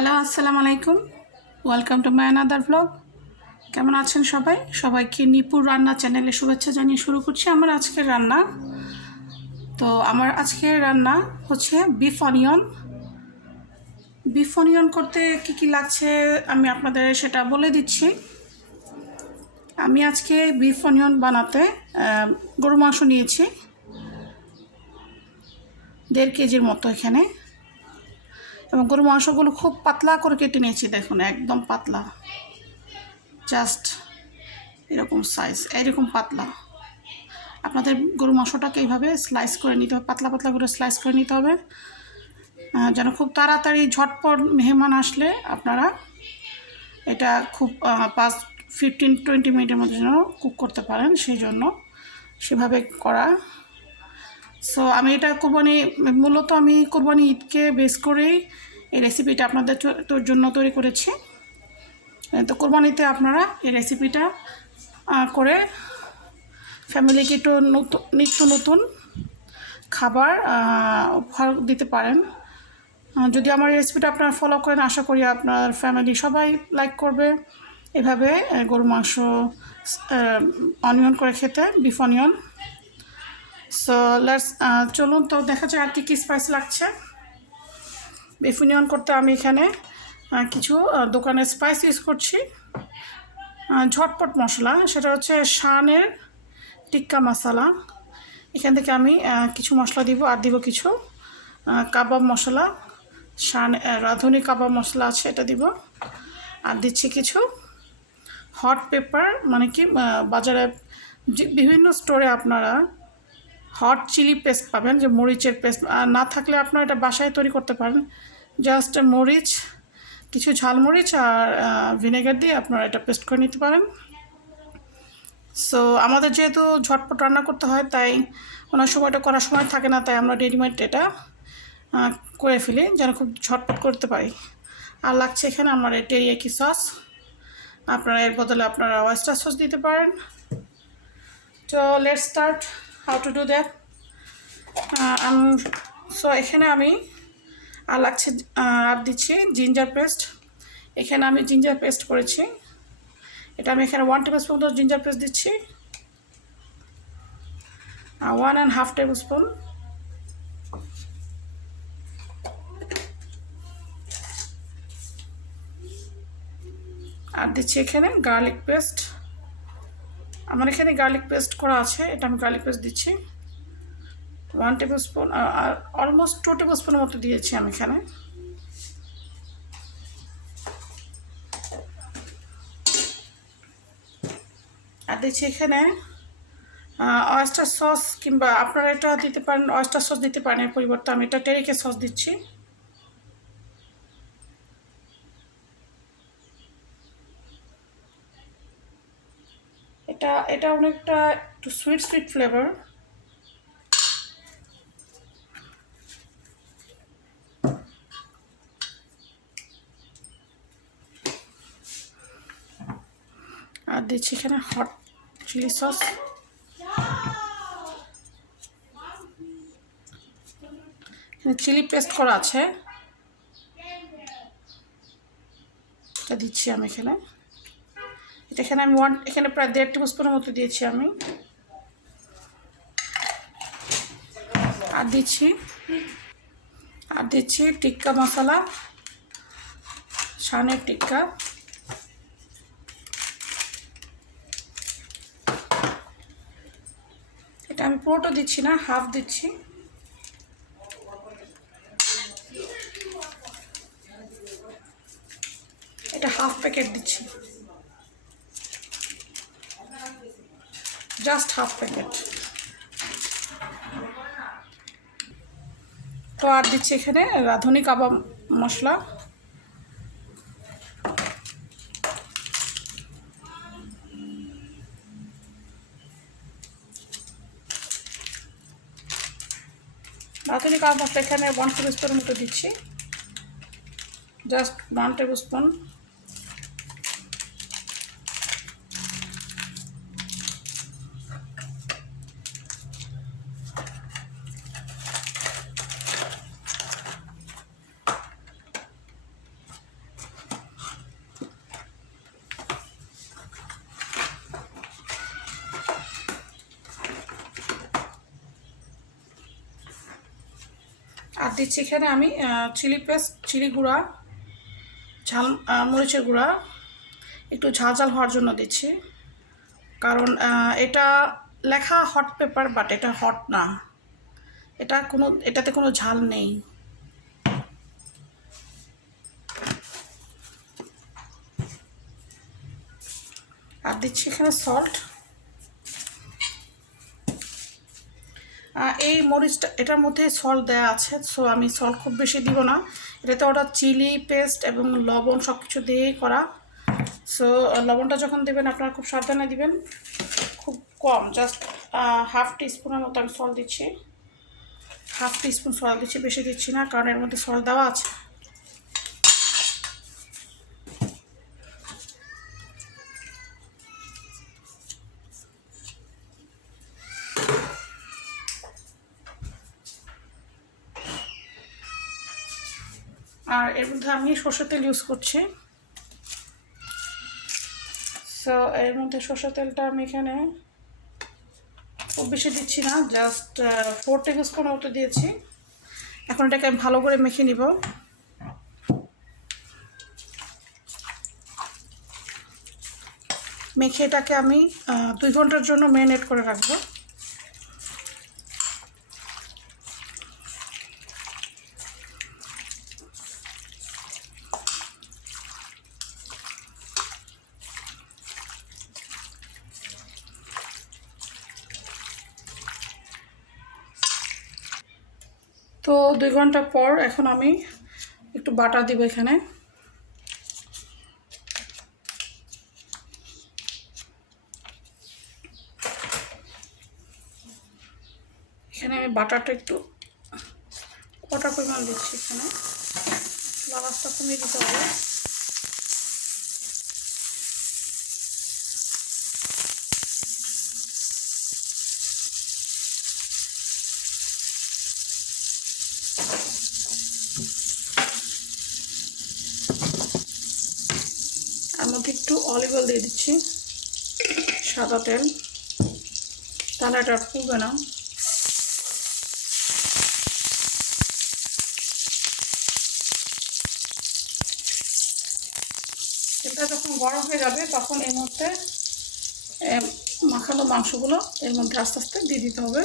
Hello, আসসালামু আলাইকুম। Welcome to my another blog. কেমন আছেন সবাই? সবাইকে নিপুর রান্না চ্যানেলে শুভেচ্ছা জানিয়ে শুরু করছি আমার আজকের রান্না। তো আমার আজকের রান্না হচ্ছে বিফ অনিয়ন। বিফ অনিয়ন করতে কী লাগছে আমি আপনাদের সেটা বলে দিচ্ছি। আমি আজকে বিফ অনিয়ন বানাতে গরু মাংস নিয়েছি 1.5 কেজির মতো এখানে, এবং গরু মাংসগুলো খুব পাতলা করে কেটে নিয়েছি। দেখুন, একদম পাতলা, জাস্ট এরকম সাইজ, এইরকম পাতলা। আপনাদের গরু মাংসটাকে এইভাবে স্লাইস করে নিতে হবে, পাতলা পাতলা করে স্লাইস করে নিতে হবে, যেন খুব তাড়াতাড়ি ঝটপট মেহমান আসলে আপনারা এটা খুব 15-20 মিনিটের মধ্যে যেন কুক করতে পারেন, সেই জন্য সেভাবে করা। সো আমি এটা মূলত আমি কোরবানি ঈদকে বেস করেই এই রেসিপিটা আপনাদের জন্য তৈরি করেছি। তো কোরবানিতে আপনারা এই রেসিপিটা করে ফ্যামিলিকে একটু নিত্য নতুন খাবার উপহার দিতে পারেন। যদি আমার রেসিপিটা আপনারা ফলো করেন, আশা করি আপনার ফ্যামিলি সবাই লাইক করবে এভাবে গরু মাংস অনিয়ন করে খেতে, বিফ অনিয়ন। সো চলুন তো দেখা যায় আর কি স্পাইস লাগছে। বিফ অনিয়ন করতে আমি এখানে কিছু দোকানের স্পাইস ইউজ করছি, ঝটপট মশলা। সেটা হচ্ছে শানের টিক্কা মশলা। এখান থেকে আমি কিছু মশলা দিব, আর দিব কিছু কাবাব মশলা, রাঁধুনি কাবাব মশলা আছে, এটা দিব। আর দিচ্ছি কিছু হট পেপার, মানে কি বাজারে বিভিন্ন স্টোরে আপনারা হট চিলি পেস্ট পাবেন, যে মরিচের পেস্ট। না থাকলে আপনারা এটা বাসায় তৈরি করতে পারেন। জাস্ট মরিচ, কিছু ঝালমরিচ আর ভিনেগার দিয়ে আপনারা এটা পেস্ট করে নিতে পারেন। সো আমাদের যেহেতু ঝটপট রান্না করতে হয়, তাই ওনার সময়টা করার সময় থাকে না, তাই আমরা রেডিমেড এটা করে ফেলি যেন খুব ঝটপট করতে পারি। আর লাগছে এখানে আমার টেরিয়াকি সস। আপনারা এর বদলে আপনারা ওয়েস্টার সস দিতে পারেন। তো let's start how to do that. So এখানে আমি লাগছে আর দিচ্ছি জিঞ্জার পেস্ট। এখানে আমি জিঞ্জার পেস্ট করেছি, এটা আমি এখানে 1 টেবিল স্পুন জিঞ্জার পেস্ট দিচ্ছি, 1.5 টেবিল স্পুন। আর দিচ্ছি এখানে গার্লিক পেস্ট। আমার এখানে গার্লিক পেস্ট করা আছে, এটা আমি গার্লিক পেস্ট দিচ্ছি 1 টেবিল স্পুন, আর অলমোস্ট 2 টেবিল স্পুনের মতো দিয়েছি আমি এখানে। আর দিচ্ছি এখানে ওয়েস্টার সস, কিংবা আপনারা এটা দিতে পারেন, ওয়েস্টার সস দিতে পারেন, এর পরিবর্তে আমি এটা টেরিকে সস দিচ্ছি। এটা অনেকটা একটু সুইট ফ্লেভার। আর দিচ্ছি এখানে হট চিলি সস। এখানে চিলি পেস্ট করা আছে, এটা দিচ্ছি আমি এখানে। এখানে আমি এখানে প্রায় 1.5 টেবিল স্পুনের মতো দিয়েছি আমি। আর দিচ্ছি টিক্কা মশলা, শানের টিক্কা। এটা আমি পুরোটা দিচ্ছি না, হাফ দিচ্ছি। এটা হাফ প্যাকেট দিচ্ছি, জাস্ট হাফ প্যাকেট। তো আর দিচ্ছি এখানে রাঁধুনি কাবাব মশলা। রাঁধুনি কাবাব মশলা এখানে 1 টেবিল স্পুনের মতো দিচ্ছি, জাস্ট 1 টেবিল স্পুন। আর দিচ্ছি এখানে আমি চিলি পেস্ট, চিলি গুঁড়া, ঝাল মরিচের গুঁড়া, একটু ঝাল ঝাল হওয়ার জন্য দিচ্ছি, কারণ এটা লেখা হট পেপার বাট এটা হট না, এটাতে কোনো ঝাল নেই। আর দিচ্ছি এখানে সল্ট। এই মরিচটা এটার মধ্যে সল্ট দেওয়া আছে, সো আমি সল্ট খুব বেশি দিব না। এটাতে ওটা চিলি পেস্ট এবং লবণ সব কিছু দিয়েই করা, সো লবণটা যখন দেবেন আপনারা খুব সাবধানে দিবেন, খুব কম, জাস্ট হাফ টিস্পুনের মতো আমি সল্ট দিচ্ছি, হাফ টিস্পুন সল্ট দিচ্ছি, বেশি দিচ্ছি না, কারণ এর মধ্যে সল্ট দেওয়া আছে। আর এর মধ্যে আমি সরষের তেল ইউজ করছি, সো এর মধ্যে সরষের তেলটা আমি এখানে খুব বেশি দিচ্ছি না, জাস্ট 4 টেবিল স্পুন মতো দিয়েছি। এখন এটাকে আমি ভালো করে মেখে নিব। মেখে এটাকে আমি 2 ঘন্টার জন্য ম্যারিনেট করে রাখবো। তো 2 ঘন্টা পর এখন আমি একটু বাটার দিব এখানে। এখানে আমি বাটারটা একটু কটা পরিমাণ দিচ্ছি, এখানে লাগাসটা কমিয়ে দিতে হবে। আর মধ্যে একটু অলিভ অয়েল দিয়ে দিচ্ছি, সাদা তেল, তাহলে এটা পুড়বে না। তেলটা যখন গরম হয়ে যাবে তখন এর মধ্যে মাখানো মাংসগুলো এর মধ্যে আস্তে আস্তে দিয়ে দিতে হবে।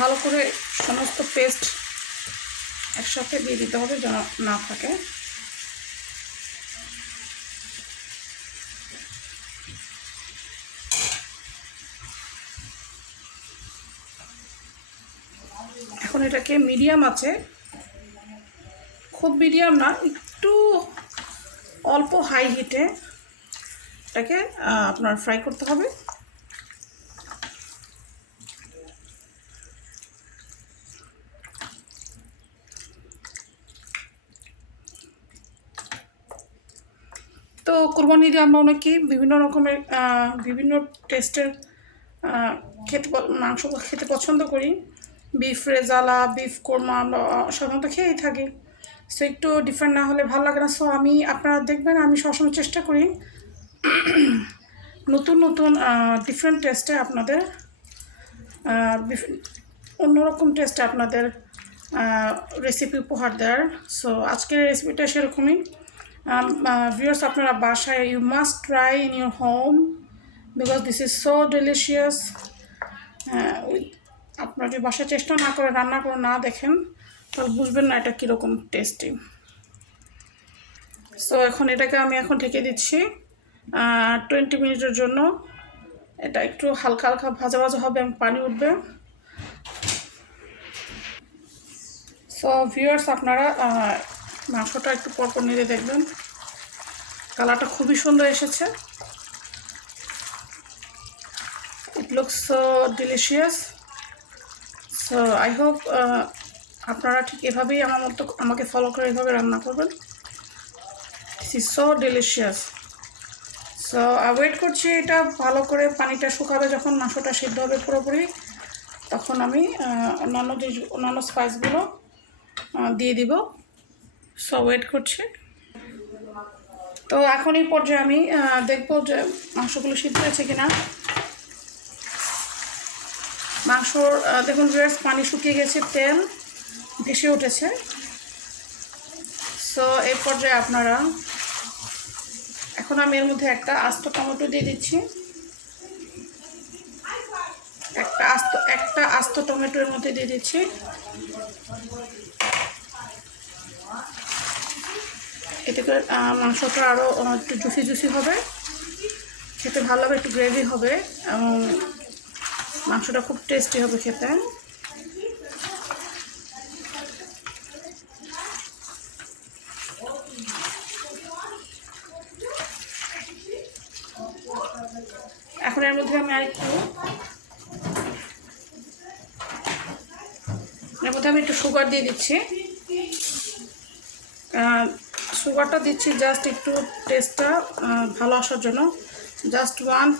ভালো করে সমস্ত পেস্ট একসাথে দিয়ে দিতে হবে যেন না থাকে। এখন এটাকে মিডিয়াম আছে, খুব মিডিয়াম না, একটু অল্প হাই হিটে এটাকে আপনার ফ্রাই করতে হবে। তো কুরবানি ঈদে আমরা অনেকেই বিভিন্ন রকমের বিভিন্ন টেস্টের মাংস খেতে পছন্দ করি। বিফ রেজালা, বিফ কোরমা আমরা সাধারণত খেয়েই থাকি, সো একটু ডিফারেন্ট না হলে ভালো লাগে না। সো আপনারা দেখবেন আমি সবসময় চেষ্টা করি নতুন নতুন ডিফারেন্ট টেস্টে আপনাদের অন্যরকম টেস্টে আপনাদের রেসিপি উপহার দেওয়ার। সো আজকের রেসিপিটা সেরকমই। ভিউয়ার্স, আপনারা বাসায় you must try in your home because this is so delicious. আপনারা যদি বাসায় চেষ্টা না করে রান্না করে না দেখেন তাহলে বুঝবেন না এটা কীরকম টেস্টি। সো এখন এটাকে আমি এখন ঢেকে দিচ্ছি 20 মিনিটের জন্য। এটা একটু হালকা হালকা ভাজা ভাজা হবে এবং পানি উঠবে। সো ভিউয়ার্স, আপনারা মাংসটা একটু পরপর নেড়ে দেখবেন, কালারটা খুবই সুন্দর এসেছে। It looks so delicious. So I hope আপনারা ঠিক এভাবেই আমার মতো আমাকে ফলো করে এভাবে রান্না করবেন। This is so delicious. So wait করছি, এটা ভালো করে পানিটা শুকাবে, যখন মাংসটা সিদ্ধ হবে পুরোপুরি, তখন আমি অন্যান্য স্পাইসগুলো দিয়ে দিব। সো ওয়েট করছি। তো এখন এই পর্যায়ে আমি দেখব যে মাংসগুলো সিদ্ধ হয়েছে কিনা। মাংসর দেখুন ভিউয়ার্স, পানি শুকিয়ে গেছে, তেল ভেসে উঠেছে। সো এই পর্যায়ে আপনারা, এখন আমি এর মধ্যে একটা আস্ত টমেটো দিয়ে দিচ্ছি। একটা আস্ত টমেটো এর মধ্যে দিয়ে দিচ্ছি। এতে করে মাংসটা আরও একটু জুসি জুসি হবে, খেতে ভালো হবে, একটু গ্রেভি হবে এবং মাংসটা খুব টেস্টি হবে খেতে। এখন এর মধ্যে আমি একটু সুগার দিয়ে দিচ্ছি। সুগারটা দিচ্ছি জাস্ট একটু টেস্টটা ভালো আসার জন্য। Just 1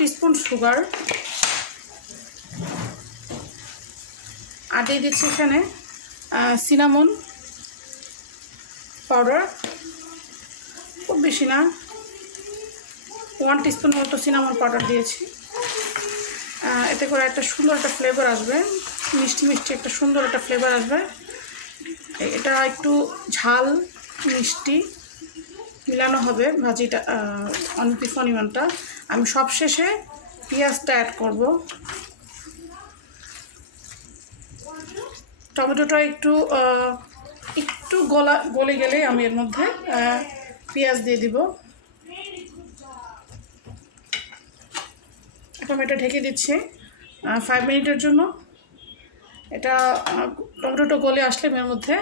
teaspoon sugar. আর দিয়ে দিচ্ছি এখানে সিনামন পাউডার, খুব বেশি না, 1 টিস্পুন মতো সিনামন পাউডার দিয়েছি। এতে করে একটা সুন্দর একটা ফ্লেভার আসবে, মিষ্টি মিষ্টি একটা সুন্দর একটা ফ্লেভার আসবে। এটা একটু ঝাল মিষ্টি মিলানো হবে ভাজিটা, অনিয়নটা। আমি সবশেষে পেঁয়াজটা অ্যাড করব। টমেটোটা একটু গলে গেলে আমি এর মধ্যে পেঁয়াজ দিয়ে দিব। এখন এটা ঢেকে দিচ্ছি 5 মিনিটের জন্য। এটা টমেটোটা গলে আসলে এর মধ্যে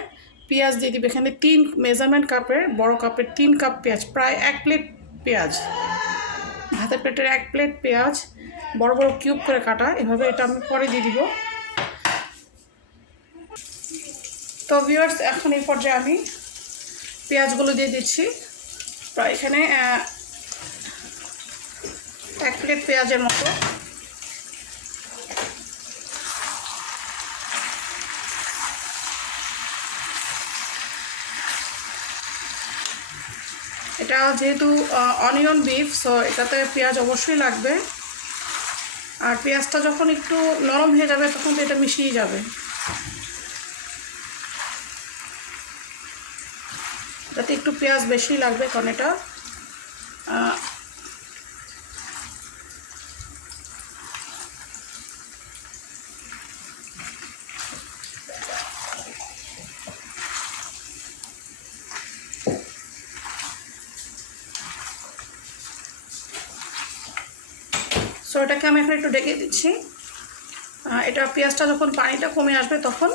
পেঁয়াজ দিয়ে দিব। এখানে 3 মেজারমেন্ট কাপের, বড় কাপের 3 কাপ পেঁয়াজ, প্রায় 1 প্লেট পেঁয়াজ, ভাতের প্লেটের 1 প্লেট পেঁয়াজ বড় বড় কিউব করে কাটা, এভাবে এটা আমি পরে দিয়ে দিব। তো ভিউয়ার্স, এখন এই পর্যায়ে আমি পেঁয়াজগুলো দিয়ে দিচ্ছি। প্রায় এখানে 1 প্লেট পেঁয়াজের মতো। এটা যেহেতু অনিয়ন বিফ, সো এটাতে পেঁয়াজ অবশ্যই লাগবে। আর পেঁয়াজটা যখন একটু নরম হয়ে যাবে তখন তো এটা মিশিয়ে যাবে। যাতে একটু পেঁয়াজ বেশি লাগবে, কারণ এটা সো এটাকে আমি এখন একটু ঢেকে দিচ্ছি। এটা পেঁয়াজটা যখন পানিটা কমে আসবে তখন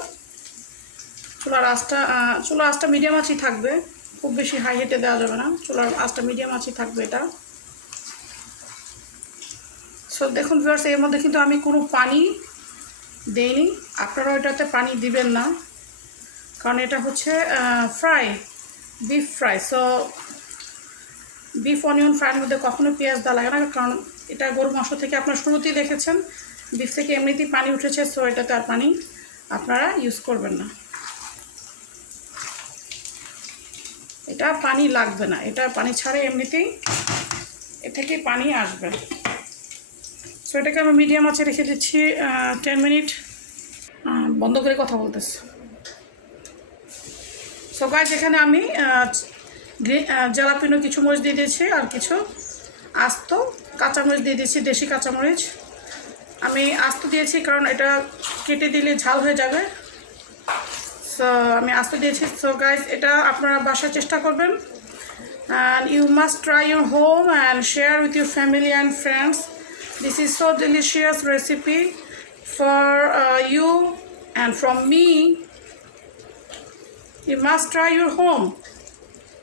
চুলার আঁচটা মিডিয়াম আঁচই থাকবে, খুব বেশি হাই হিটে দেওয়া যাবে না, চুলার আঁচটা মিডিয়াম আঁচই থাকবে এটা। সো দেখুন ভিউয়ার্স, এর মধ্যে কিন্তু আমি কোনো পানি দেইনি, আপনারাও এটাতে পানি দিবেন না, কারণ এটা হচ্ছে beef fry. So beef onion ফ্রাইয়ের মধ্যে কখনো পেঁয়াজ দেওয়া লাগে না, কারণ এটা গরুর মাংস থেকে আপনারা শুরুতেই দেখেছেন বিফ থেকে এমনিতেই পানি উঠেছে। সো এটাতে আর পানি আপনারা ইউজ করবেন না, এটা পানি লাগবে না, এটা পানি ছাড়া এমনিতেই এ থেকে পানি আসবে। সো এটাকে আমি মিডিয়াম আঁচে রেখে দিচ্ছি 10 মিনিট। বন্ধ করে কথা বলতেছি। সো গাইস, এখানে আমি জালাপিনো কিছু মরিচ দিয়ে দিয়েছি, আর কিছু আস্ত কাঁচামরিচ দিয়ে দিয়েছি, দেশি কাঁচামরিচ। আমি আস্ত দিয়েছি কারণ এটা কেটে দিলে ঝাল হয়ে যাবে, সো আমি আস্ত দিয়েছি। সো গাইস, এটা আপনারা বাসায় চেষ্টা করবেন, and you must try your home and share with your family and friends. This is so delicious recipe for you and and from me, you must try your home.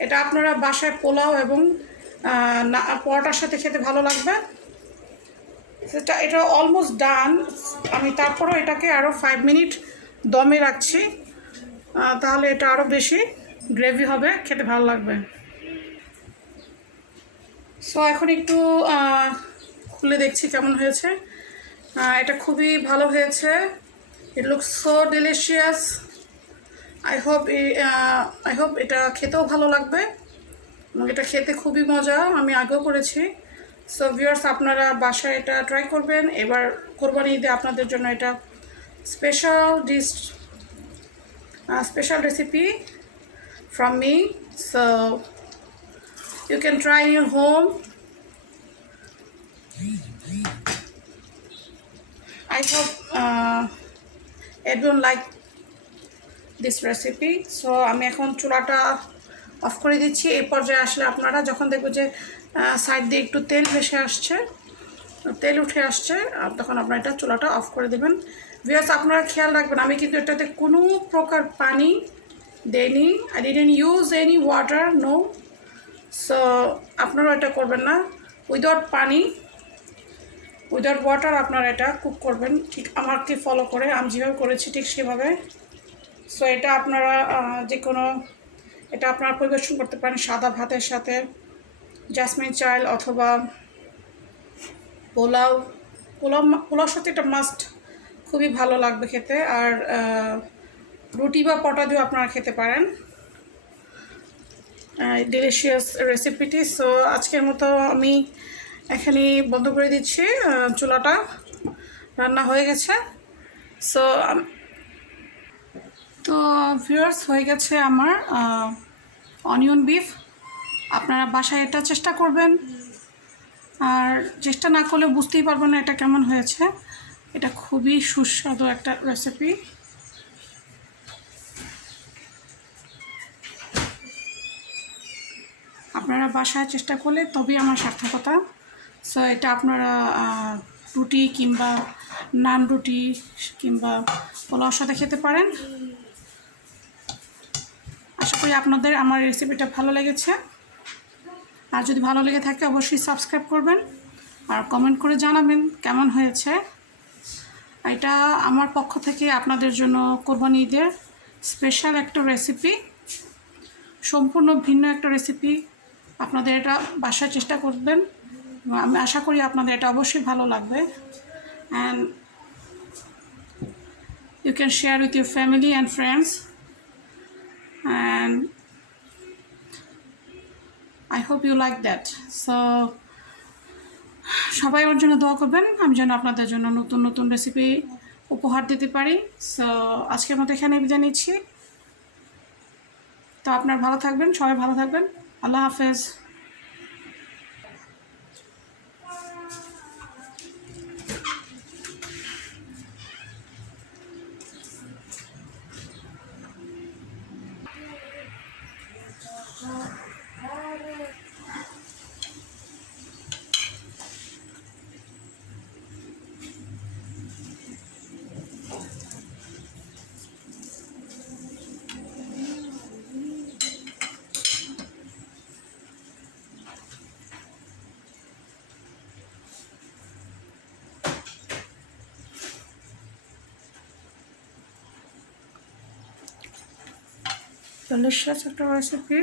এটা আপনারা বাসায় পোলাও এবং পরোটার সাথে খেতে ভালো লাগবে। এটা অলমোস্ট ডান। আমি তারপরও এটাকে আরও 5 মিনিট দমে রাখছি, তাহলে এটা আরও বেশি গ্রেভি হবে, খেতে ভালো লাগবে। সো এখন একটু খুলে দেখছি কেমন হয়েছে। এটা খুবই ভালো হয়েছে। It looks so delicious. I hope এটা খেতেও ভালো লাগবে এবং এটা খেতে খুবই মজা, আমি আগেও করেছি। সো ভিউয়ার্স, আপনারা বাসায় এটা ট্রাই করবেন। এবার কোরবানি ঈদে আপনাদের জন্য এটা special recipe from me, so you can try in your home. I hope everyone like this recipe. So আমি এখন চুলাটা অফ করে দিচ্ছি। এই পর্যায়ে আসলে আপনারা যখন দেখবেন যে সাইড দিয়ে একটু তেল ভেসে আসছে, তেল উঠে আসছে, তখন আপনারা এটা চুলাটা অফ করে দেবেন। ভিউয়ার্স, আপনারা খেয়াল রাখবেন, আমি কিন্তু এটাতে কোনো প্রকার পানি দেয়নি। I didn't use any water, no. So আপনারা এটা করবেন না, উইদাউট পানি, উইদাউট ওয়াটার আপনারা এটা কুক করবেন, ঠিক আমাকে ফলো করে, আমি যেভাবে করেছি ঠিক সেভাবে। সো এটা আপনারা এটা আপনারা পরিবেশন করতে পারেন সাদা ভাতের সাথে, জাসমিন চাল অথবা পোলাওর সাথে এটা মাস্ট, খুবই ভালো লাগবে খেতে। আর রুটি বা পটা দিয়েও আপনারা খেতে পারেন ডিলিশিয়াস রেসিপিটি। সো আজকের মতো আমি এখানেই বন্ধ করে দিচ্ছি, চুলাটা রান্না হয়ে গেছে। সো তো ভিউয়ার্স, হয়ে গেছে আমার অনিয়ন বিফ। আপনারা বাসায় এটা চেষ্টা করবেন, আর চেষ্টা না করলে বুঝতেই পারবেন না এটা কেমন হয়েছে। এটা খুবই সুস্বাদু একটা রেসিপি। আপনারা বাসায় চেষ্টা করলে তবেই আমার সার্থকতা। সো এটা আপনারা রুটি কিংবা নান রুটি কিংবা পোলাওর সাথে খেতে পারেন। আশা করি আপনাদের আমার রেসিপিটা ভালো লেগেছে। আর যদি ভালো লেগে থাকে অবশ্যই সাবস্ক্রাইব করবেন আর কমেন্ট করে জানাবেন কেমন হয়েছে। এটা আমার পক্ষ থেকে আপনাদের জন্য কোরবানি ঈদের স্পেশাল একটা রেসিপি, সম্পূর্ণ ভিন্ন একটা রেসিপি। আপনাদের এটা বাসায় চেষ্টা করবেন, আমি আশা করি আপনাদের এটা অবশ্যই ভালো লাগবে। And you can share with your family and friends, and I hope you like that. So সবাই ওর জন্য দোয়া করবেন, আমি যেন আপনাদের জন্য নতুন নতুন রেসিপি উপহার দিতে পারি। সো আজকের মতো এখানে বিদায় নিচ্ছি। তো আপনারা ভালো থাকবেন, সবাই ভালো থাকবেন। আল্লাহ হাফেজ। Delicious একটা রেসিপি।